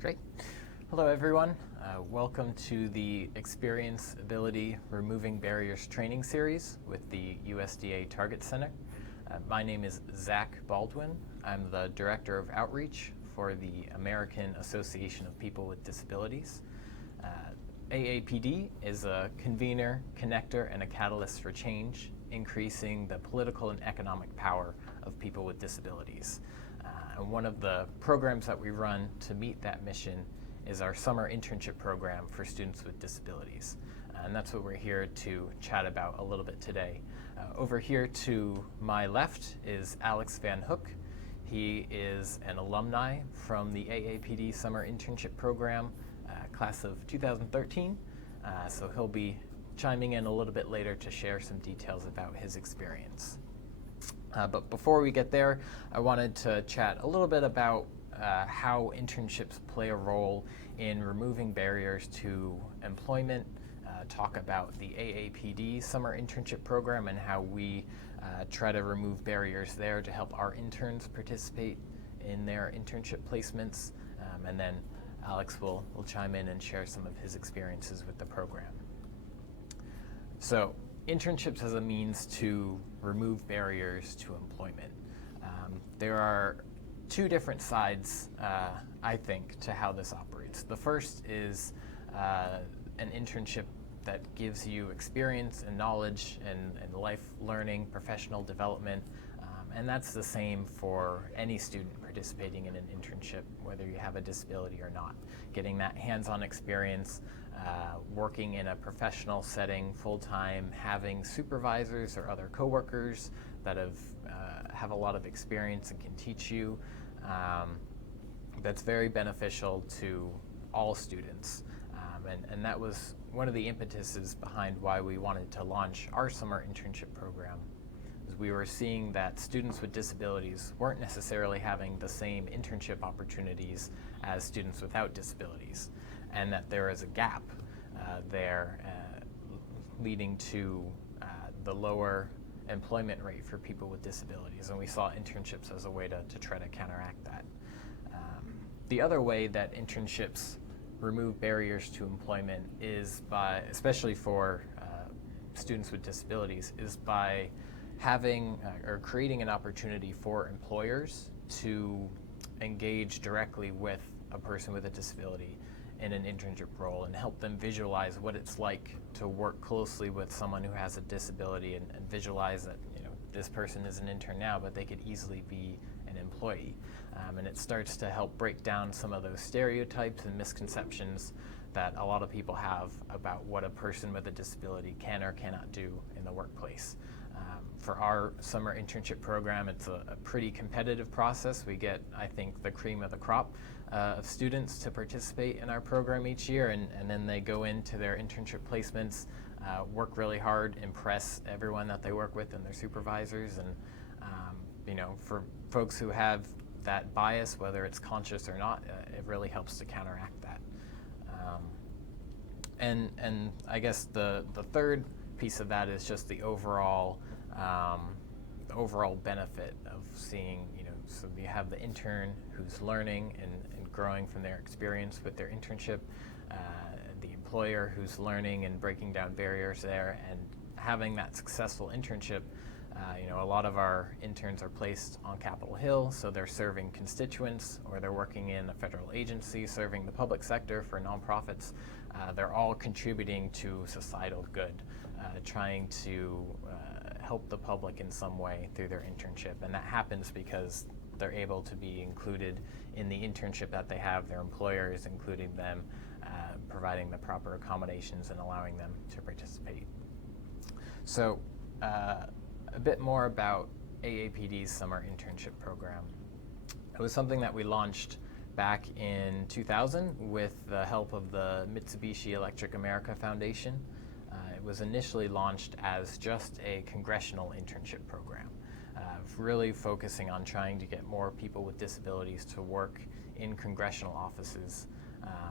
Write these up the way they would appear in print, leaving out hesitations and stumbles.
Great. Hello, everyone. Welcome to the Experience Ability Removing Barriers training series with the USDA Target Center. My name is Zach Baldwin. I'm the Director of Outreach for the American Association of People with Disabilities. AAPD is a convener, connector, and a catalyst for change, increasing the political and economic power of people with disabilities. And one of the programs that we run to meet that mission is our Summer Internship Program for students with disabilities. And that's what we're here to chat about a little bit today. Over here to my left is Alex Van Hook. He is an alumni from the AAPD Summer Internship Program, class of 2013. So he'll be chiming in a little bit later to share some details about his experience. But before we get there, I wanted to chat a little bit about how internships play a role in removing barriers to employment, talk about the AAPD Summer Internship Program and how we try to remove barriers there to help our interns participate in their internship placements, and then Alex will chime in and share some of his experiences with the program. So, internships as a means to remove barriers to employment. There are two different sides, I think, to how this operates. The first is an internship that gives you experience and knowledge and life learning, professional development, and that's the same for any student participating in an internship, whether you have a disability or not. Getting that hands-on experience, working in a professional setting full-time, having supervisors or other coworkers that have a lot of experience and can teach you, that's very beneficial to all students. And that was one of the impetuses behind why we wanted to launch our summer internship program. We were seeing that students with disabilities weren't necessarily having the same internship opportunities as students without disabilities, and that there is a gap there leading to the lower employment rate for people with disabilities, and we saw internships as a way to try to counteract that. The other way that internships remove barriers to employment is by, especially for students with disabilities, is by having or creating an opportunity for employers to engage directly with a person with a disability in an internship role and help them visualize what it's like to work closely with someone who has a disability and visualize that, this person is an intern now, but they could easily be an employee. And it starts to help break down some of those stereotypes and misconceptions that a lot of people have about what a person with a disability can or cannot do in the workplace. For our summer internship program, it's a pretty competitive process. We get, I think, the cream of the crop of students to participate in our program each year, and then they go into their internship placements, work really hard, impress everyone that they work with and their supervisors. And for folks who have that bias, whether it's conscious or not, it really helps to counteract that. And I guess the third piece of that is just the overall benefit of seeing, so you have the intern who's learning and growing from their experience with their internship, the employer who's learning and breaking down barriers there, and having that successful internship. A lot of our interns are placed on Capitol Hill, so they're serving constituents, or they're working in a federal agency serving the public sector for nonprofits. They're all contributing to societal good, trying to help the public in some way through their internship, and that happens because they're able to be included in the internship that they have. Their employer is including them, providing the proper accommodations and allowing them to participate. So a bit more about AAPD's Summer Internship Program. It was something that we launched back in 2000 with the help of the Mitsubishi Electric America Foundation. It was initially launched as just a congressional internship program, really focusing on trying to get more people with disabilities to work in congressional offices.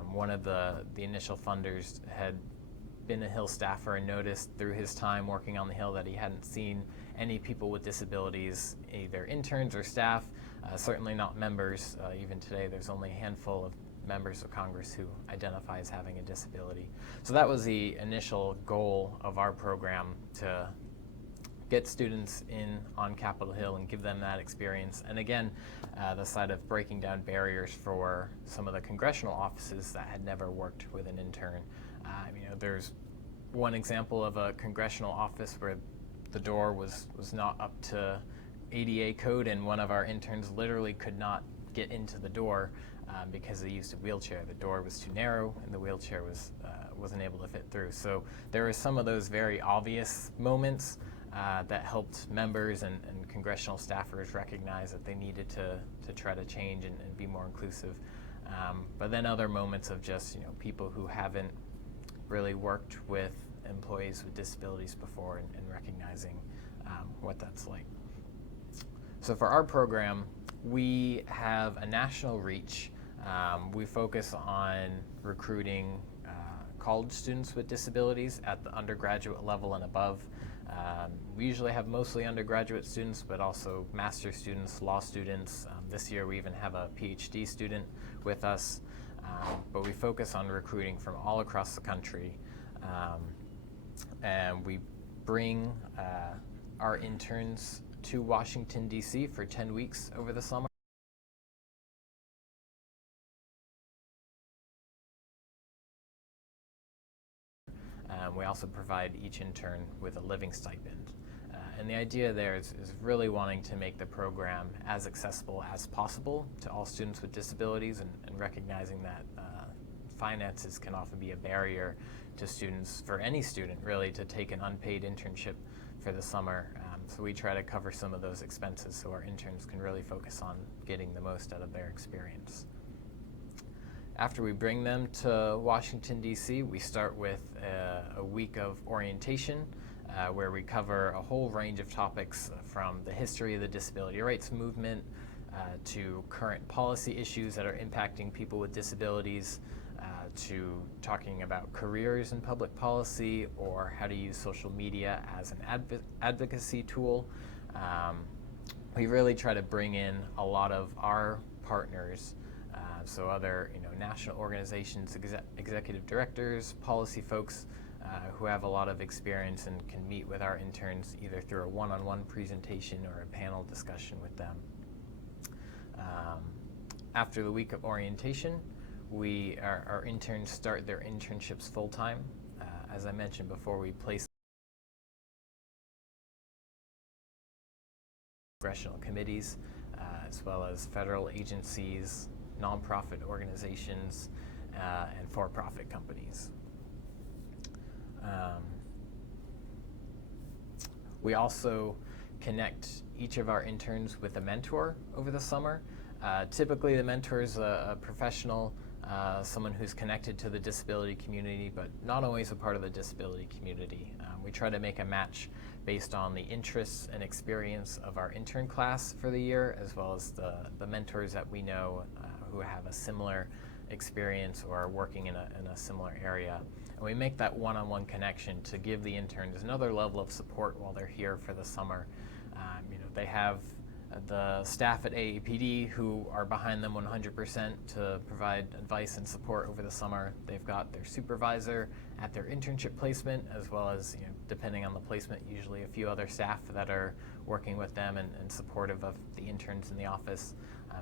One of the initial funders had been a Hill staffer and noticed through his time working on the Hill that he hadn't seen any people with disabilities, either interns or staff, certainly not members. Even today there's only a handful of members of Congress who identify as having a disability. So that was the initial goal of our program, to get students in on Capitol Hill and give them that experience. And again, the side of breaking down barriers for some of the congressional offices that had never worked with an intern. There's one example of a congressional office where the door was not up to ADA code, and one of our interns literally could not get into the door because they used a wheelchair. The door was too narrow and the wheelchair wasn't able to fit through. So there were some of those very obvious moments that helped members and congressional staffers recognize that they needed to try to change and be more inclusive. But then other moments of just people who haven't really worked with employees with disabilities before, and recognizing what that's like. So for our program, we have a national reach. We focus on recruiting college students with disabilities at the undergraduate level and above. We usually have mostly undergraduate students, but also master's students, law students. This year we even have a PhD student with us. But we focus on recruiting from all across the country. And we bring our interns to Washington, D.C. for 10 weeks over the summer. We also provide each intern with a living stipend. And the idea there is really wanting to make the program as accessible as possible to all students with disabilities, and recognizing that finances can often be a barrier to students, for any student really, to take an unpaid internship for the summer. So we try to cover some of those expenses so our interns can really focus on getting the most out of their experience. After we bring them to Washington, D.C., we start with a week of orientation where we cover a whole range of topics, from the history of the disability rights movement to current policy issues that are impacting people with disabilities, to talking about careers in public policy, or how to use social media as an advocacy tool. We really try to bring in a lot of our partners, so other national organizations, executive directors, policy folks who have a lot of experience and can meet with our interns either through a one-on-one presentation or a panel discussion with them. After the week of orientation, our interns start their internships full-time. As I mentioned before, we place congressional committees, as well as federal agencies, nonprofit organizations, and for-profit companies. We also connect each of our interns with a mentor over the summer. Typically the mentor is a professional, someone who's connected to the disability community, but not always a part of the disability community. We try to make a match based on the interests and experience of our intern class for the year, as well as the mentors that we know who have a similar experience or are working in a similar area. And we make that one-on-one connection to give the interns another level of support while they're here for the summer. They have the staff at AAPD who are behind them 100% to provide advice and support over the summer. They've got their supervisor at their internship placement, as well as, depending on the placement, usually a few other staff that are working with them and supportive of the interns in the office.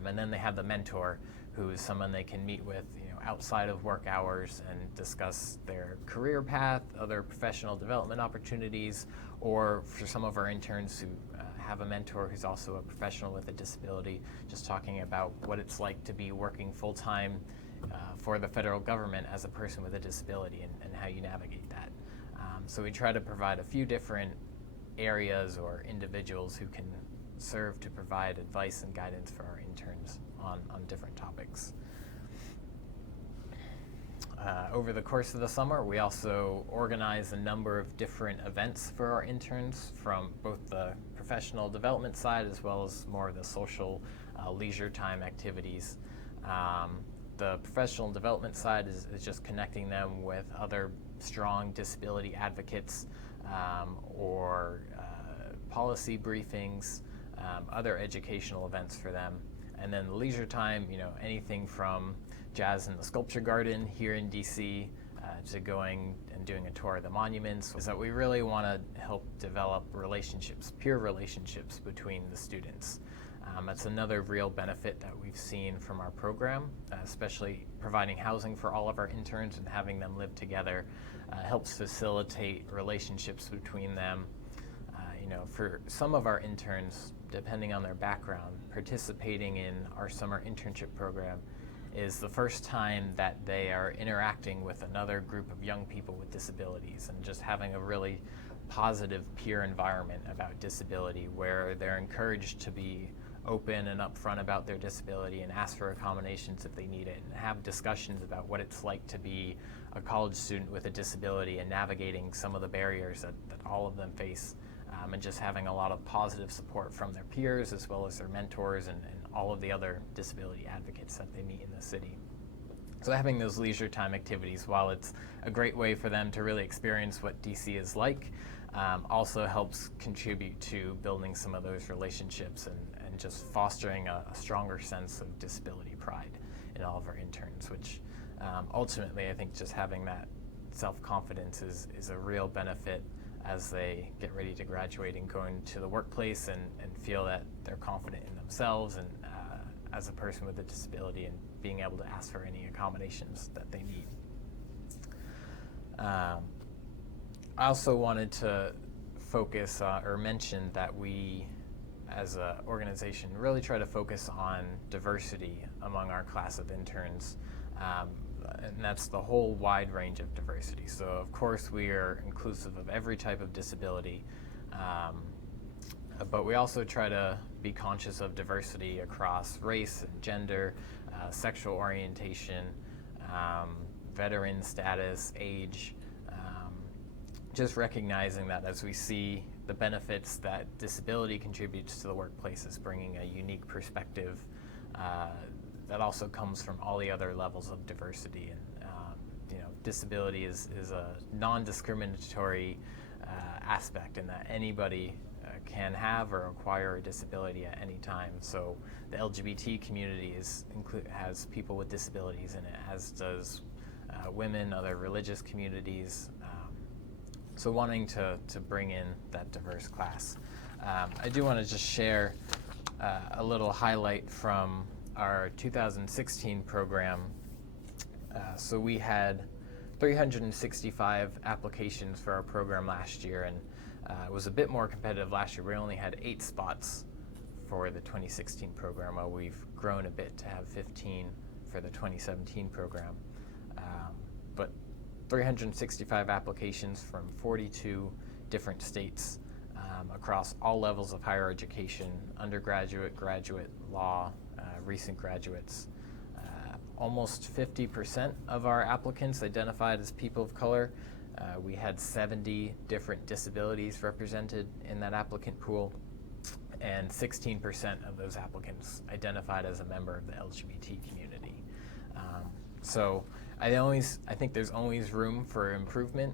And then they have the mentor, who is someone they can meet with outside of work hours and discuss their career path, other professional development opportunities, or for some of our interns who have a mentor who's also a professional with a disability, just talking about what it's like to be working full-time for the federal government as a person with a disability, and how you navigate that. So we try to provide a few different areas or individuals who can serve to provide advice and guidance for our interns on different topics. Over the course of the summer, we also organize a number of different events for our interns, from both the professional development side as well as more of the social leisure time activities. The professional development side is just connecting them with other strong disability advocates, or policy briefings, other educational events for them. And then the leisure time, anything from jazz in the sculpture garden here in DC to going and doing a tour of the monuments, is that we really want to help develop relationships, peer relationships between the students. That's another real benefit that we've seen from our program, especially providing housing for all of our interns and having them live together helps facilitate relationships between them. For some of our interns, depending on their background, participating in our Summer Internship Program is the first time that they are interacting with another group of young people with disabilities, and just having a really positive peer environment about disability where they're encouraged to be open and upfront about their disability and ask for accommodations if they need it, and have discussions about what it's like to be a college student with a disability and navigating some of the barriers that all of them face, and just having a lot of positive support from their peers as well as their mentors and all of the other disability advocates that they meet in the city. So having those leisure time activities, while it's a great way for them to really experience what DC is like, also helps contribute to building some of those relationships and just fostering a stronger sense of disability pride in all of our interns, which ultimately I think just having that self-confidence is a real benefit as they get ready to graduate and go into the workplace and feel that they're confident in themselves and as a person with a disability, and being able to ask for any accommodations that they need. I also wanted to focus or mention that we as an organization really try to focus on diversity among our class of interns. And that's the whole wide range of diversity. So of course we are inclusive of every type of disability, but we also try to be conscious of diversity across race and gender, sexual orientation, veteran status, age, just recognizing that as we see the benefits that disability contributes to the workplace is bringing a unique perspective that also comes from all the other levels of diversity. And disability is a non-discriminatory aspect in that anybody can have or acquire a disability at any time. So the LGBT community has people with disabilities in it, as does women, other religious communities. So wanting to bring in that diverse class. I do want to just share a little highlight from our 2016 program. So we had 365 applications for our program last year, and it was a bit more competitive last year. We only had 8 spots for the 2016 program, while we've grown a bit to have 15 for the 2017 program. But 365 applications from 42 different states across all levels of higher education, undergraduate, graduate, law, recent graduates. Almost 50% of our applicants identified as people of color. We had 70 different disabilities represented in that applicant pool, and 16% of those applicants identified as a member of the LGBT community. So I think there's always room for improvement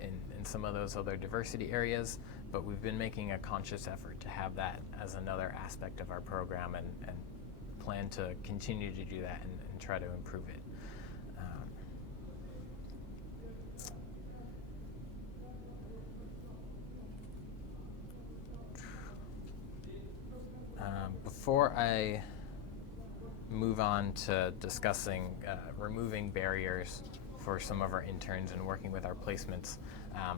in some of those other diversity areas, but we've been making a conscious effort to have that as another aspect of our program, and plan to continue to do that and try to improve it. Before I move on to discussing removing barriers for some of our interns and working with our placements,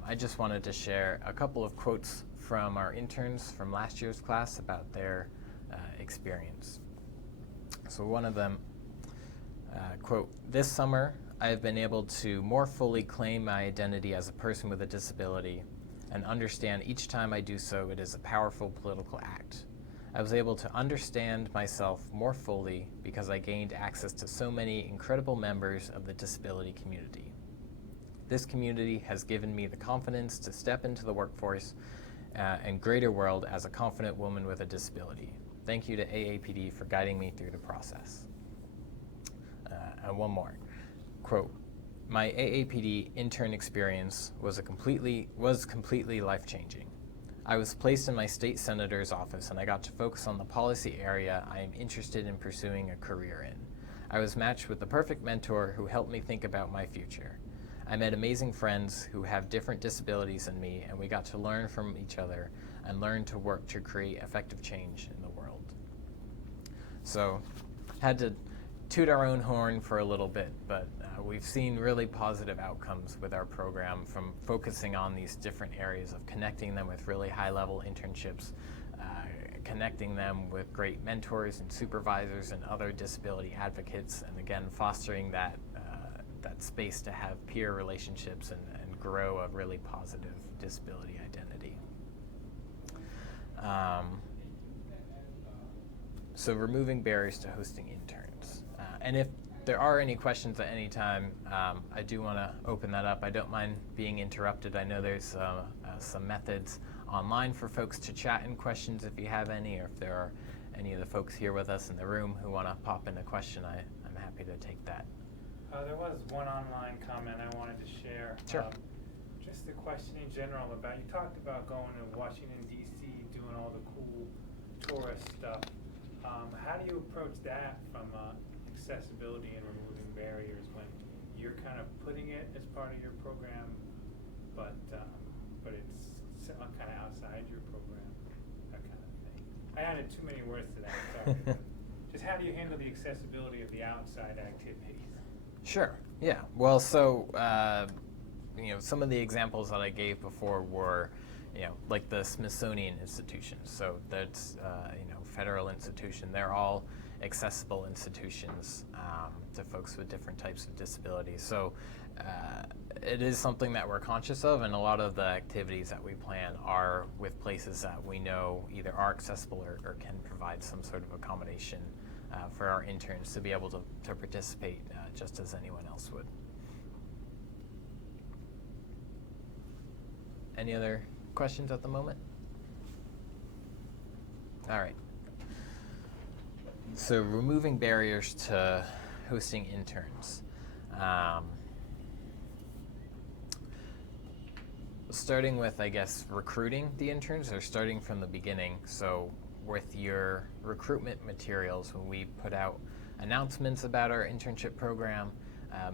I just wanted to share a couple of quotes from our interns from last year's class about their experience. So one of them, quote, "This summer, I have been able to more fully claim my identity as a person with a disability and understand each time I do so it is a powerful political act. I was able to understand myself more fully because I gained access to so many incredible members of the disability community. This community has given me the confidence to step into the workforce and greater world as a confident woman with a disability. Thank you to AAPD for guiding me through the process." And one more, quote, "My AAPD intern experience was completely life-changing. I was placed in my state senator's office and I got to focus on the policy area I am interested in pursuing a career in. I was matched with the perfect mentor who helped me think about my future. I met amazing friends who have different disabilities than me, and we got to learn from each other and learn to work to create effective change in the world. So, had to toot our own horn for a little bit, but we've seen really positive outcomes with our program, from focusing on these different areas of connecting them with really high-level internships, connecting them with great mentors and supervisors and other disability advocates, and again, fostering that space to have peer relationships and grow a really positive disability identity. So removing barriers to hosting interns. And if there are any questions at any time, I do want to open that up. I don't mind being interrupted. I know there's some methods online for folks to chat in questions if you have any, or if there are any of the folks here with us in the room who want to pop in a question, I'm happy to take that. There was one online comment I wanted to share. Sure. Just a question in general about, you talked about going to Washington, D.C., doing all the cool tourist stuff. How do you approach that from accessibility and removing barriers when you're kind of putting it as part of your program, but it's kind of outside your program, that kind of thing? I added too many words to that, sorry. Just how do you handle the accessibility of the outside activities? Sure, yeah. Well, so, some of the examples that I gave before were, like the Smithsonian institutions. So that's, federal institution. They're all accessible institutions to folks with different types of disabilities. So it is something that we're conscious of, and a lot of the activities that we plan are with places that we know either are accessible or can provide some sort of accommodation for our interns to be able to participate just as anyone else would. Any other questions at the moment? All right. So removing barriers to hosting interns. Starting with, I guess, recruiting the interns, or starting from the beginning. So with your recruitment materials, when we put out announcements about our internship program,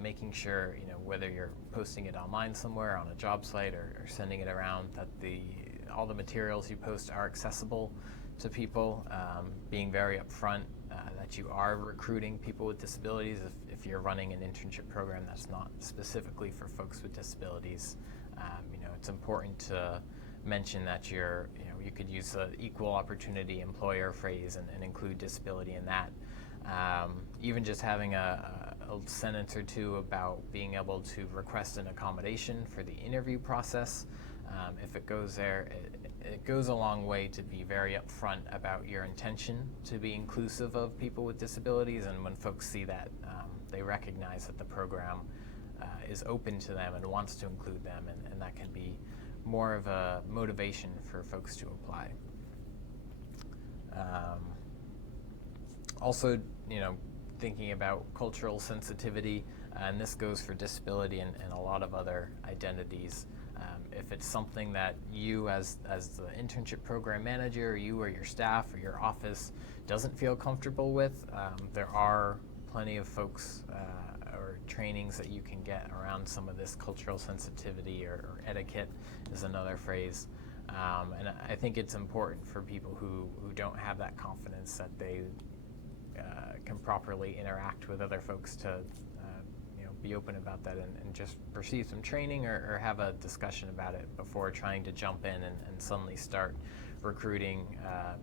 making sure, whether you're posting it online somewhere on a job site or sending it around, that all the materials you post are accessible to people, being very upfront that you are recruiting people with disabilities. If you're running an internship program that's not specifically for folks with disabilities, it's important to mention that you could use the equal opportunity employer phrase and include disability in that. Even just having a sentence or two about being able to request an accommodation for the interview process. If it goes there, it goes a long way to be very upfront about your intention to be inclusive of people with disabilities, and when folks see that, they recognize that the program is open to them and wants to include them, and that can be more of a motivation for folks to apply. Also, thinking about cultural sensitivity, and this goes for disability and a lot of other identities. If it's something that you as the internship program manager, or you or your staff or your office doesn't feel comfortable with, there are plenty of folks or trainings that you can get around some of this cultural sensitivity, or etiquette is another phrase. And I think it's important for people who don't have that confidence that they can properly interact with other folks to be open about that and just receive some training or have a discussion about it before trying to jump in and suddenly start recruiting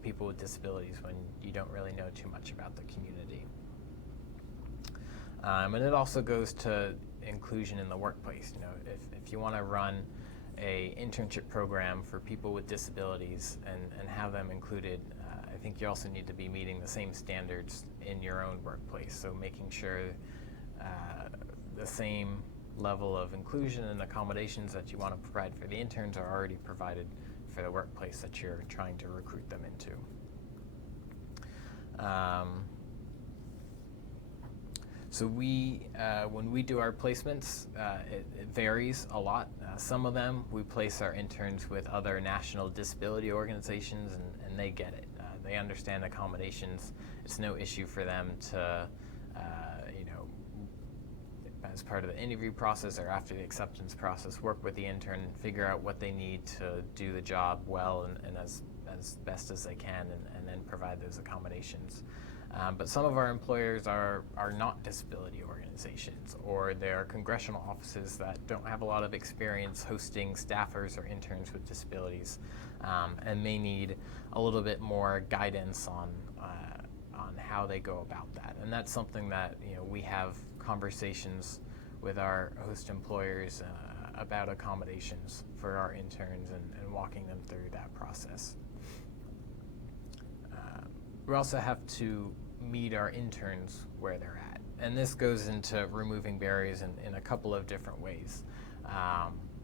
people with disabilities when you don't really know too much about the community. And it also goes to inclusion in the workplace. If you want to run a internship program for people with disabilities and have them included, I think you also need to be meeting the same standards in your own workplace. So making sure the same level of inclusion and accommodations that you want to provide for the interns are already provided for the workplace that you're trying to recruit them into. So when we do our placements, it varies a lot. Some of them, we place our interns with other national disability organizations, and they get it. They understand accommodations. It's no issue for them to, as part of the interview process or after the acceptance process, work with the intern, figure out what they need to do the job well and as best as they can, and then provide those accommodations. But some of our employers are not disability organizations, or they're congressional offices that don't have a lot of experience hosting staffers or interns with disabilities, and may need a little bit more guidance on how they go about that. And that's something that we have conversations with our host employers about accommodations for our interns and walking them through that process. We also have to meet our interns where they're at. And this goes into removing barriers in a couple of different ways.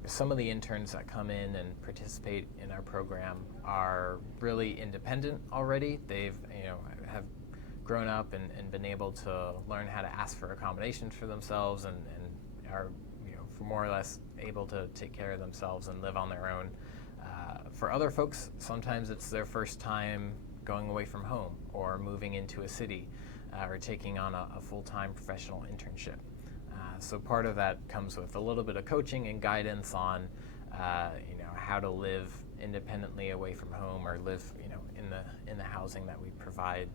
Some of the interns that come in and participate in our program are really independent already. They've have grown up and been able to learn how to ask for accommodations for themselves and are more or less able to take care of themselves and live on their own. For other folks, sometimes it's their first time going away from home or moving into a city or taking on a full-time professional internship. So part of that comes with a little bit of coaching and guidance on how to live independently away from home or live in the housing that we provide.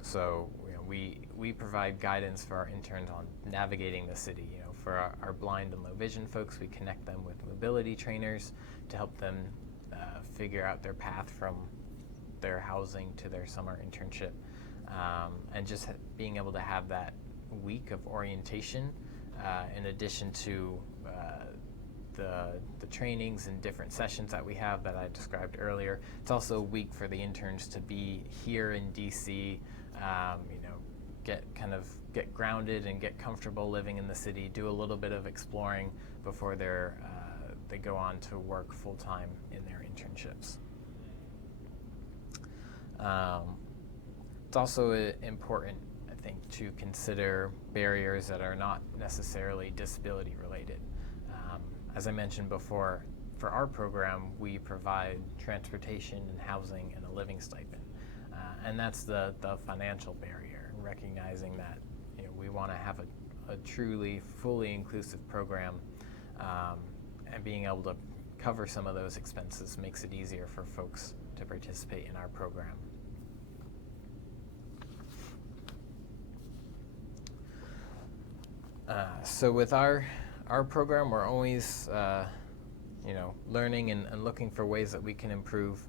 So we provide guidance for our interns on navigating the city. For our blind and low vision folks, we connect them with mobility trainers to help them figure out their path from their housing to their summer internship, and just being able to have that week of orientation in addition to the trainings and different sessions that we have that I described earlier. It's also a week for the interns to be here in DC, get grounded and get comfortable living in the city, do a little bit of exploring before they go on to work full-time in their internships. It's also important, I think, to consider barriers that are not necessarily disability related. As I mentioned before, for our program, we provide transportation and housing and a living stipend. And that's the financial barrier, recognizing that we want to have a truly fully inclusive program, and being able to cover some of those expenses makes it easier for folks to participate in our program. So with our program, we're always learning and looking for ways that we can improve.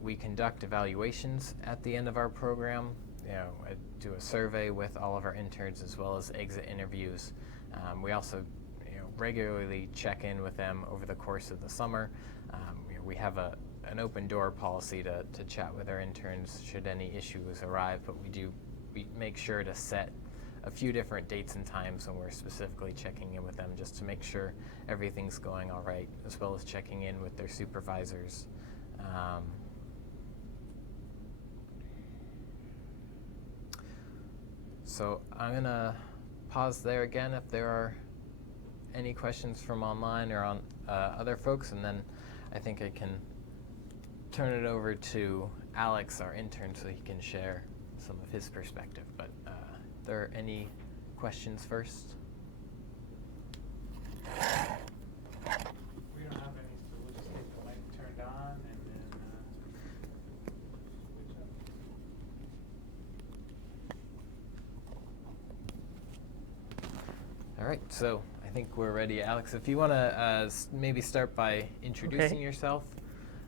We conduct evaluations at the end of our program. I do a survey with all of our interns as well as exit interviews. We also regularly check in with them over the course of the summer. We have an open door policy to chat with our interns should any issues arise, but we make sure to set a few different dates and times when we're specifically checking in with them just to make sure everything's going all right, as well as checking in with their supervisors. So I'm going to pause there again if there are any questions from online or on other folks, and then I think I can turn it over to Alex, our intern, so he can share some of his perspective. But are there any questions first? We don't have any, so we'll just get the mic turned on and then switch up. All right, so I think we're ready. Alex, if you want to maybe start by introducing yourself,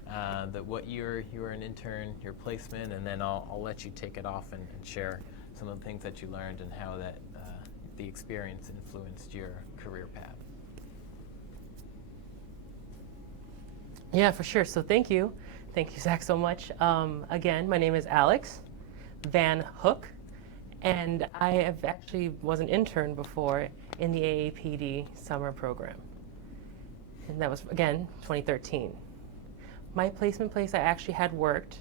that what you were an intern, your placement, and then I'll let you take it off and share some of the things that you learned and how that the experience influenced your career path. Yeah, for sure. So thank you. Thank you, Zach, so much. Again, my name is Alex Van Hook, and I have actually was an intern before in the AAPD summer program. And that was, again, 2013. My placement place, I actually had worked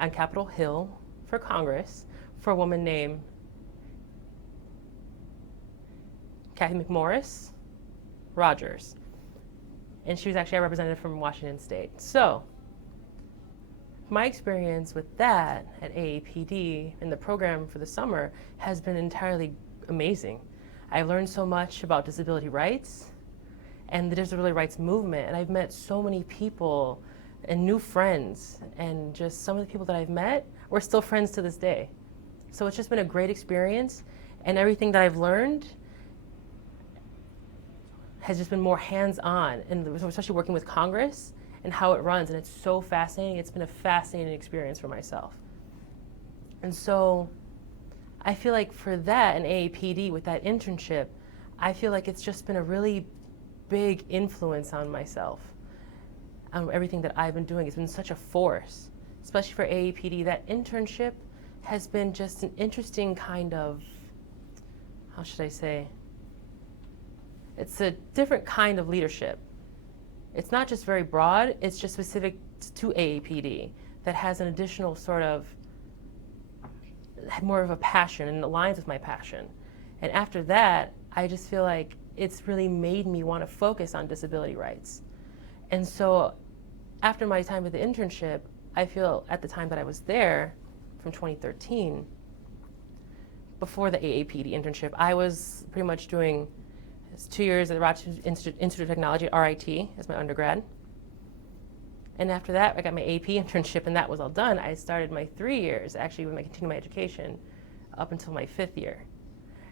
on Capitol Hill for Congress for a woman named Kathy McMorris Rogers. And she was actually a representative from Washington State. So my experience with that at AAPD in the program for the summer has been entirely amazing. I learned so much about disability rights and the disability rights movement, and I've met so many people and new friends, and just some of the people that I've met, we're still friends to this day. So it's just been a great experience, and everything that I've learned has just been more hands-on, and especially working with Congress and how it runs, and it's so fascinating. It's been a fascinating experience for myself. And so I feel like for that and AAPD with that internship, I feel like it's just been a really big influence on myself. Everything that I've been doing has been such a force, especially for AAPD. That internship has been just an interesting kind of, how should I say? It's a different kind of leadership. It's not just very broad, it's just specific to AAPD that has an additional sort of, more of a passion and aligns with my passion. And after that, I just feel like it's really made me want to focus on disability rights. And so after my time with the internship, I feel at the time that I was there, from 2013, before the AAPD internship, I was pretty much doing 2 years at the Rochester Institute of Technology at RIT as my undergrad. And after that, I got my AP internship, and that was all done. I started my 3 years, actually, when I continued my education, up until my 5th year.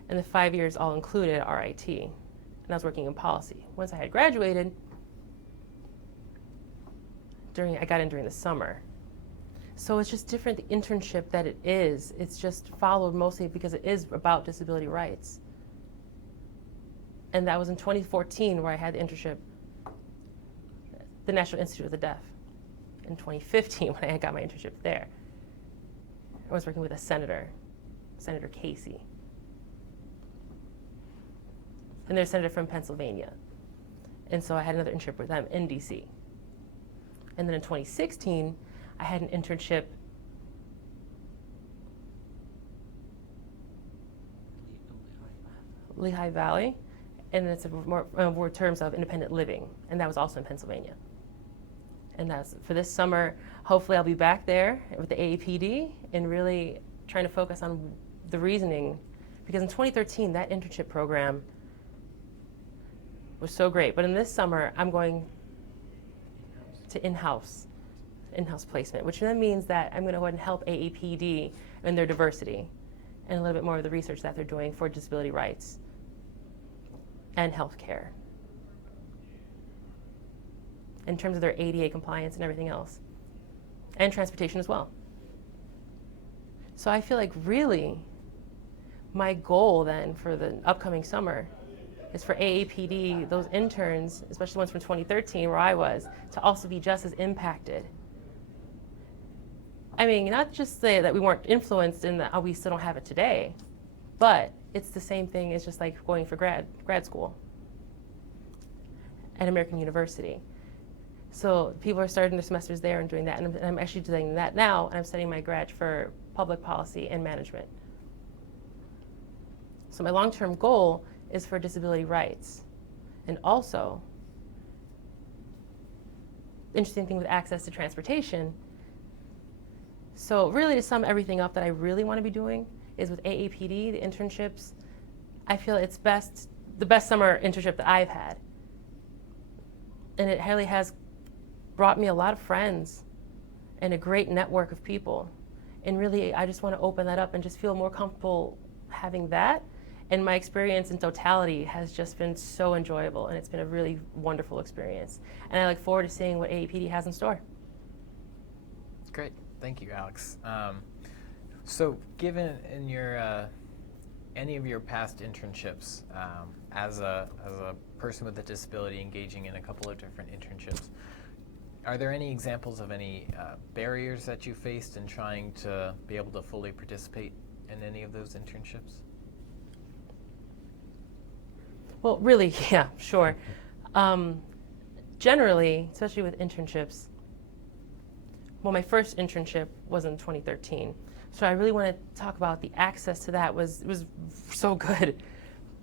And the 5 years all included at RIT. And I was working in policy. Once I had graduated, I got in during the summer. So it's just different, the internship that it is. It's just followed mostly because it is about disability rights. And that was in 2014 where I had the internship, the National Institute of the Deaf. In 2015 when I got my internship there. I was working with a senator, Senator Casey. And they're a senator from Pennsylvania. And so I had another internship with them in DC. And then in 2016, I had an internship Lehigh Valley, and it's more terms of independent living, and that was also in Pennsylvania. And that's for this summer. Hopefully I'll be back there with the AAPD and really trying to focus on the reasoning, because in 2013 that internship program was so great. But in this summer I'm going to in-house placement, which then means that I'm going to go ahead and help AAPD in their diversity and a little bit more of the research that they're doing for disability rights and healthcare, in terms of their ADA compliance and everything else, and transportation as well. So I feel like really my goal then for the upcoming summer is for AAPD, those interns, especially the ones from 2013 where I was, to also be just as impacted. I mean, not just say that we weren't influenced in that we still don't have it today, but it's the same thing. It's just like going for grad school at American University. So people are starting their semesters there and doing that, and I'm actually doing that now, and I'm studying my grad for public policy and management. So my long-term goal is for disability rights. And also, the interesting thing with access to transportation, so really to sum everything up that I really want to be doing is with AAPD, the internships, I feel it's the best summer internship that I've had. And it really has brought me a lot of friends and a great network of people. And really, I just want to open that up and just feel more comfortable having that. And my experience in totality has just been so enjoyable, and it's been a really wonderful experience. And I look forward to seeing what AAPD has in store. Great. Thank you, Alex. So given in your any of your past internships, as a person with a disability engaging in a couple of different internships, are there any examples of any barriers that you faced in trying to be able to fully participate in any of those internships? Well, really, yeah, sure. Generally, especially with internships, well, my first internship was in 2013. So I really want to talk about the access to that was so good.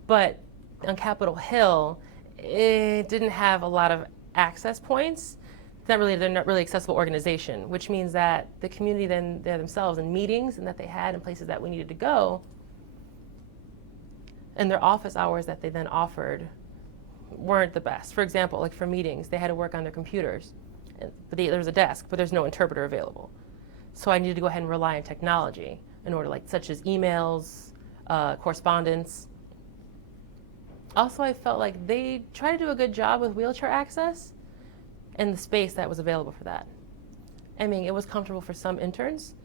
But on Capitol Hill, it didn't have a lot of access points. They're not really accessible organization, which means that the community then themselves in meetings and that they had in places that we needed to go, and their office hours that they then offered weren't the best. For example, like for meetings, they had to work on their computers. There was a desk, but there's no interpreter available. So I needed to go ahead and rely on technology in order, like such as emails, correspondence. Also, I felt like they tried to do a good job with wheelchair access and the space that was available for that. I mean, it was comfortable for some interns,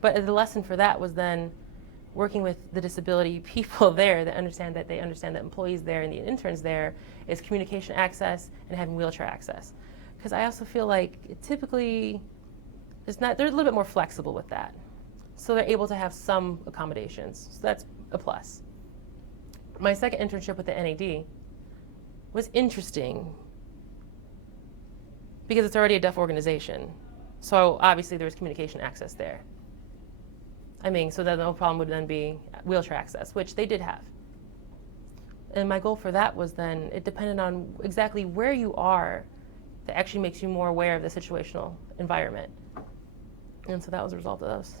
but the lesson for that was then working with the disability people there that understand that employees there and the interns there is communication access and having wheelchair access. Because I also feel like typically they're a little bit more flexible with that. So they're able to have some accommodations. So that's a plus. My second internship with the NAD was interesting because it's already a deaf organization. So obviously there was communication access there. I mean, so then the problem would then be wheelchair access, which they did have. And my goal for that was then, it depended on exactly where you are that actually makes you more aware of the situational environment. And so that was a result of those.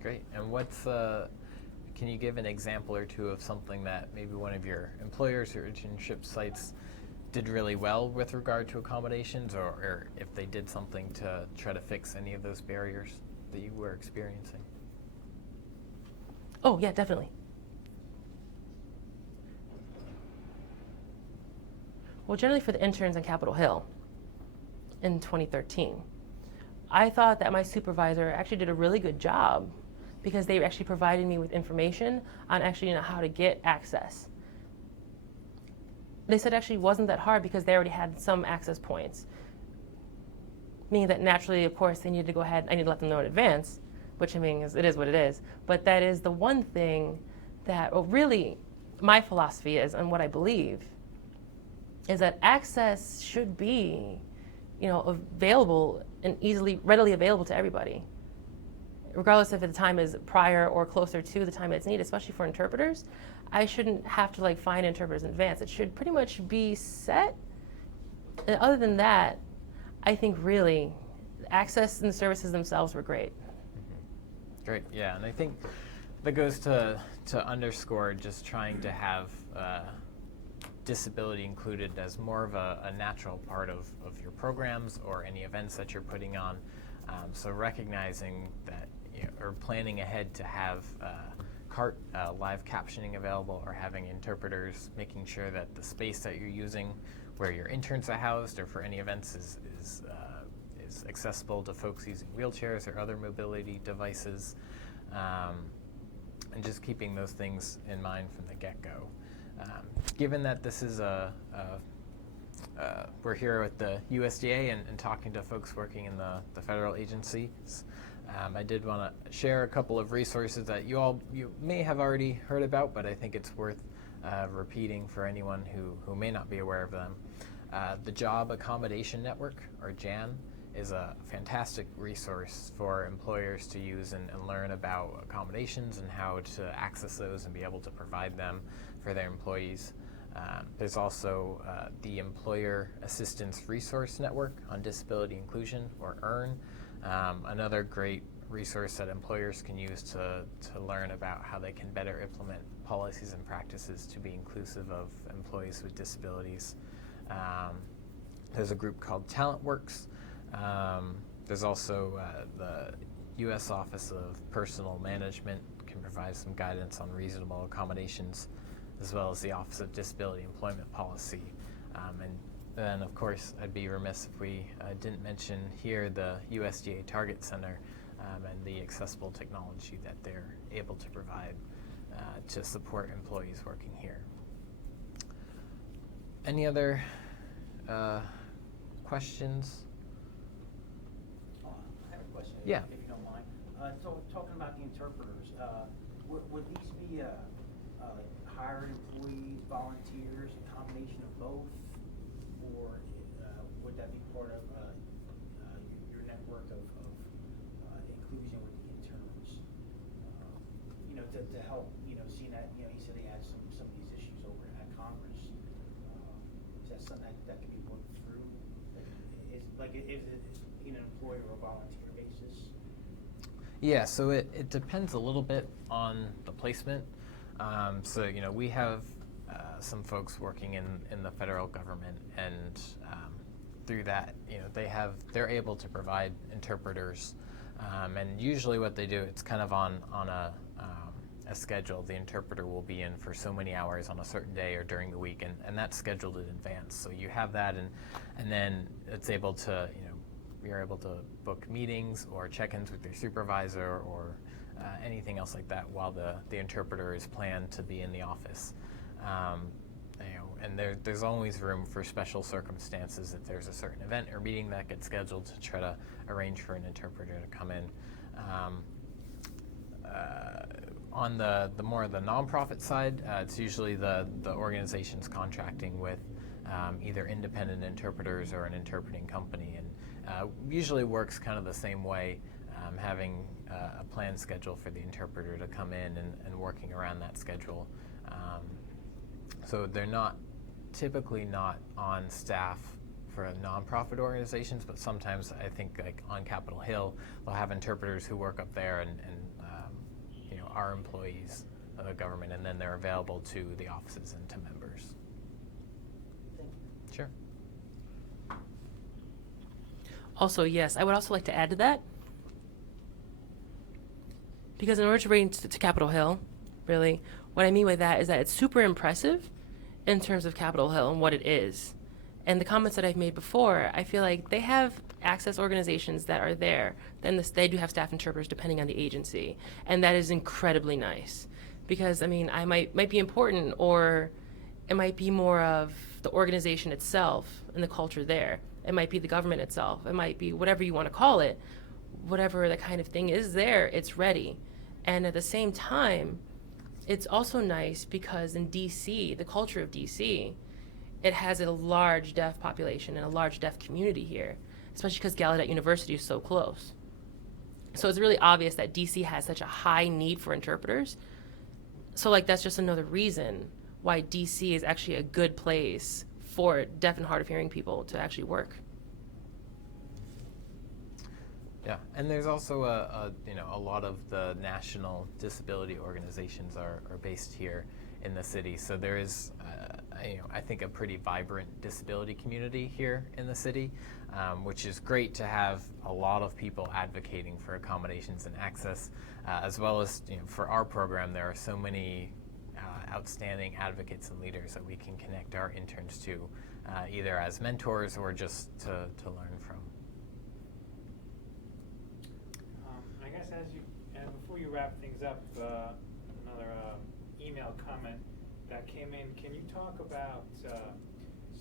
Great. And can you give an example or two of something that maybe one of your employers or internship sites did really well with regard to accommodations, or if they did something to try to fix any of those barriers that you were experiencing? Oh, yeah, definitely. Well, generally for the interns on Capitol Hill in 2013, I thought that my supervisor actually did a really good job because they actually provided me with information on actually how to get access. They said actually it wasn't that hard because they already had some access points. Meaning that naturally, of course, they needed to go ahead, I need to let them know in advance, which I mean, it is what it is. But that is the one thing that, really, my philosophy is, and what I believe, is that access should be, available and readily available to everybody. Regardless if the time is prior or closer to the time it's needed, especially for interpreters. I shouldn't have to find interpreters in advance. It should pretty much be set. And other than that, I think really access and the services themselves were great. Mm-hmm. Great, yeah, and I think that goes to underscore just trying to have disability included as more of a natural part of your programs or any events that you're putting on. So recognizing that, or planning ahead to have live captioning available, or having interpreters, making sure that the space that you're using where your interns are housed or for any events is accessible to folks using wheelchairs or other mobility devices, and just keeping those things in mind from the get-go. Given that this is we're here with the USDA and talking to folks working in the federal agencies, I did want to share a couple of resources that you may have already heard about, but I think it's worth repeating for anyone who may not be aware of them. The Job Accommodation Network, or JAN, is a fantastic resource for employers to use and learn about accommodations and how to access those and be able to provide them for their employees. There's also the Employer Assistance Resource Network on Disability Inclusion, or EARN, another great resource that employers can use to learn about how they can better implement policies and practices to be inclusive of employees with disabilities. There's a group called TalentWorks. There's also the U.S. Office of Personnel Management can provide some guidance on reasonable accommodations, as well as the Office of Disability Employment Policy. And then, of course, I'd be remiss if we didn't mention here the USDA Target Center and the accessible technology that they're able to provide to support employees working here. Any other questions? I have a question, Yeah. if you don't mind. So talking about the interpreters, would these be hired employees, volunteers, a combination of both, or would that be part of your network of inclusion with the interns? To help, seeing employee or volunteer basis? Yeah, so it depends a little bit on the placement. So, we have some folks working in the federal government, and through that, they're able to provide interpreters. And usually what they do, it's kind of on a schedule. The interpreter will be in for so many hours on a certain day or during the week, and that's scheduled in advance. So you have that, and then it's able to, you're able to book meetings or check-ins with your supervisor or anything else like that while the interpreter is planned to be in the office. And there's always room for special circumstances if there's a certain event or meeting that gets scheduled to try to arrange for an interpreter to come in. On the more of the nonprofit side, it's usually the organizations contracting with either independent interpreters or an interpreting company, and usually works kind of the same way, having a planned schedule for the interpreter to come in and working around that schedule. So they're typically not on staff for nonprofit organizations, but sometimes I think like on Capitol Hill, they'll have interpreters who work up there and are employees of the government, and then they're available to the offices and to members. Thank you. Sure. Also, yes, I would also like to add to that, because in order to bring to Capitol Hill, really, what I mean by that is that it's super impressive in terms of Capitol Hill and what it is. And the comments that I've made before, I feel like they have access organizations that are there. Then they do have staff interpreters depending on the agency. And that is incredibly nice. Because, I might be important, or it might be more of the organization itself and the culture there. It might be the government itself. It might be whatever you want to call it. Whatever the kind of thing is there, it's ready. And at the same time, it's also nice because in DC, the culture of DC, it has a large deaf population and a large deaf community here, especially because Gallaudet University is so close. So it's really obvious that DC has such a high need for interpreters. So that's just another reason why DC is actually a good place for deaf and hard of hearing people to actually work. Yeah, and there's also a lot of the national disability organizations are based here in the city. So there is, I think, a pretty vibrant disability community here in the city, which is great to have a lot of people advocating for accommodations and access, as well as for our program, there are so many outstanding advocates and leaders that we can connect our interns to, either as mentors or just to learn from. I guess before you wrap things up, another email comment that came in. Can you talk about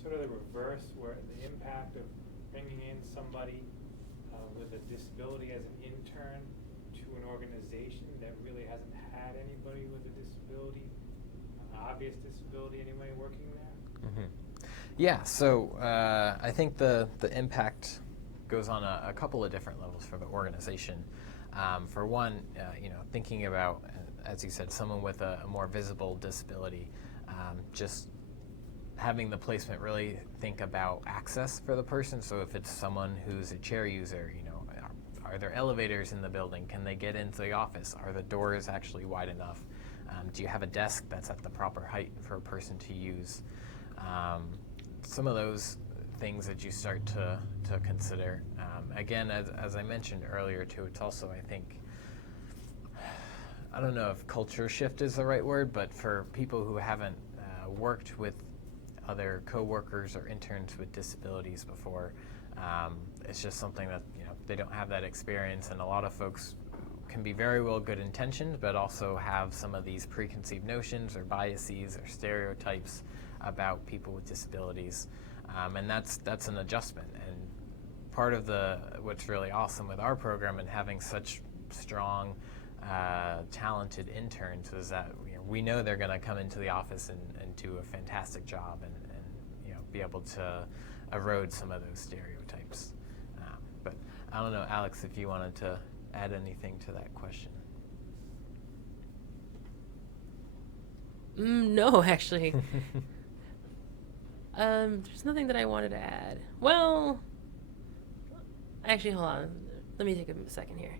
sort of the reverse, where the impact of bringing in somebody with a disability as an intern to an organization that really hasn't had anybody with a disability, an obvious disability anyway, working there? Mm-hmm. Yeah, so I think the impact goes on a couple of different levels for the organization. For one, thinking about, as you said, someone with a more visible disability, just having the placement really think about access for the person. So if it's someone who's a chair user, are there elevators in the building? Can they get into the office? Are the doors actually wide enough? Do you have a desk that's at the proper height for a person to use? Some of those things that you start to consider. Again, as I mentioned earlier too, it's also, I think, I don't know if culture shift is the right word, but for people who haven't worked with other coworkers or interns with disabilities before, it's just something that they don't have that experience, and a lot of folks can be very well good intentioned, but also have some of these preconceived notions or biases or stereotypes about people with disabilities, and that's an adjustment. And part of what's really awesome with our program and having such strong, talented interns is that we know they're going to come into the office and do a fantastic job and be able to erode some of those stereotypes. But I don't know, Alex, if you wanted to add anything to that question. No, actually. There's nothing that I wanted to add. Well, actually, hold on. Let me take a second here.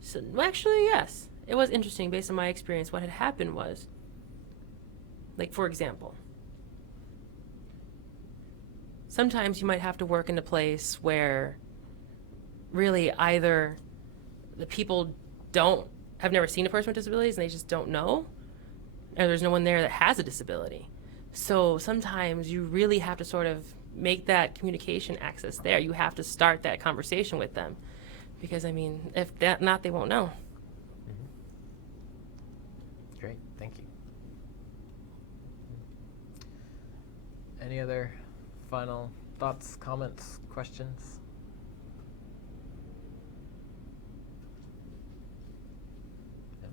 So, well, actually, yes. It was interesting based on my experience. What had happened was, like, for example, sometimes you might have to work in a place where really either the people have never seen a person with disabilities and they just don't know, or there's no one there that has a disability. So sometimes you really have to sort of make that communication access there. You have to start that conversation with them. Because, I mean, if that not, they won't know. Great, thank you. Any other final thoughts, comments, questions? No?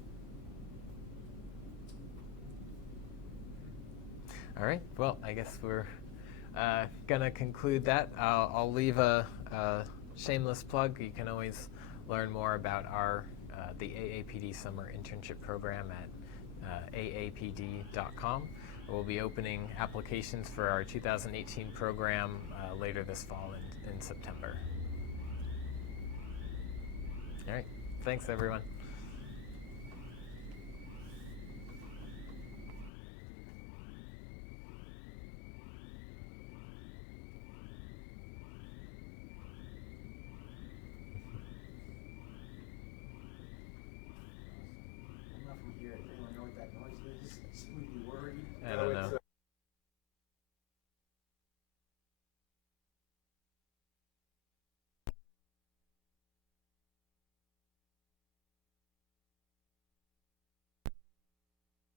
All right, well, I guess we're gonna conclude that. I'll leave a shameless plug. You can always learn more about the AAPD Summer Internship Program at aapd.com. We'll be opening applications for our 2018 program later this fall in September. All right, thanks everyone. I'm not from here. Anyone know what that noise is? Should we be worried? I don't know.